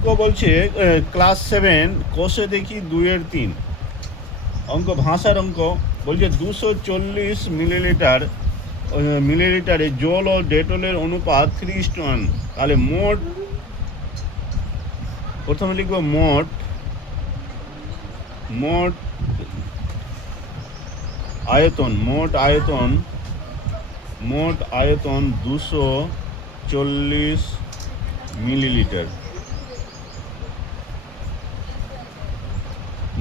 অঙ্ক বলছে ক্লাস 7 কোষে দেখি 2/3 অঙ্ক ভাষার অঙ্ক বলছে 240 মিলিলিটারে জল ও ডেটলের অনুপাত 3:1। তাহলে মোট, প্রথমে লিখব মোট আয়তন 240 মিলিলিটার।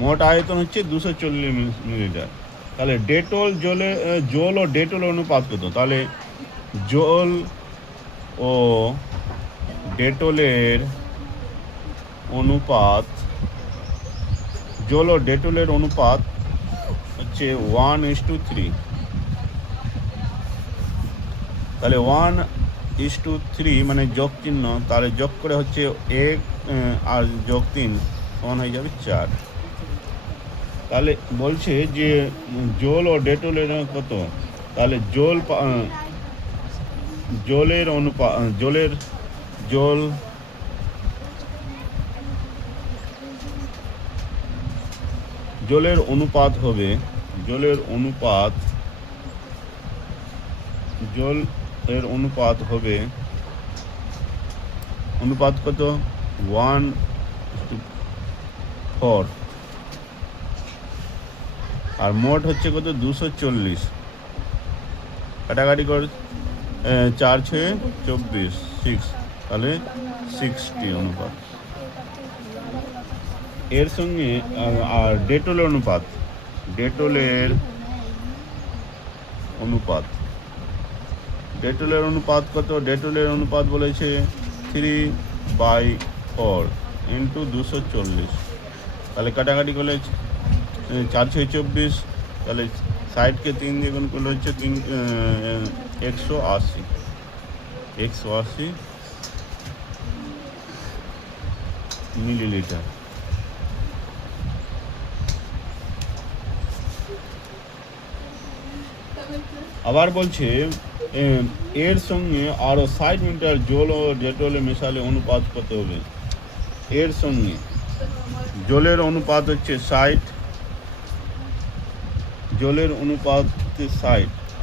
মোট আয়তন হচ্ছে 240 মিলিলিটার। তাহলে জল ও ডেটল অনুপাত কত? তাহলে জল ও ডেটলের অনুপাত হচ্ছে 1:3। তাহলে 1:3 মানে যোগ চিহ্ন, তাহলে যোগ করে হচ্ছে 1 আর যোগ 3 সমান হয়ে যাবে 4। তাহলে বলছে যে জল ও ডেটলের কত? তাহলে জলের অনুপাত হবে, জলের অনুপাত কত? 1:4। আর মোট হচ্ছে কত? 240। কাটাকাটি করে 4 6 24 6, তাহলে 60 অনুপাত। এর সঙ্গে আর ডেটলের কত? ডেটলের অনুপাত বলেছে 3/4 ইন্টু 240। তাহলে কাটাকাটি করলে 4 6 24, তাহলে 60কে 3 দিয়ে গুণ করলে হচ্ছে 180 মিলিলিটার। আবার বলছে এর সঙ্গে আরও 60 মিলিলিটার জল ও ডেটলে মেশালে অনুপাত কত হবে? এর সঙ্গে জলের অনুপাত হচ্ছে 60,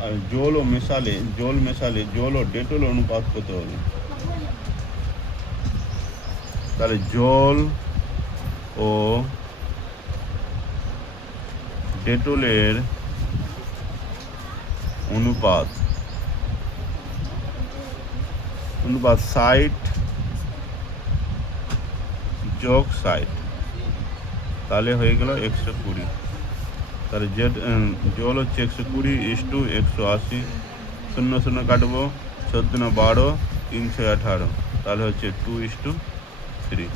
আর জল মেশালে জল ও ডেটল অনুপাত কত হবে? তাহলে জল ও ডেটলের অনুপাত 60 যোগ 60, তাহলে হয়ে গেল 120। তাহলে জল হচ্ছে 120:180। 0 0 কাটবো, 14 12 318, তাহলে হচ্ছে 2:3।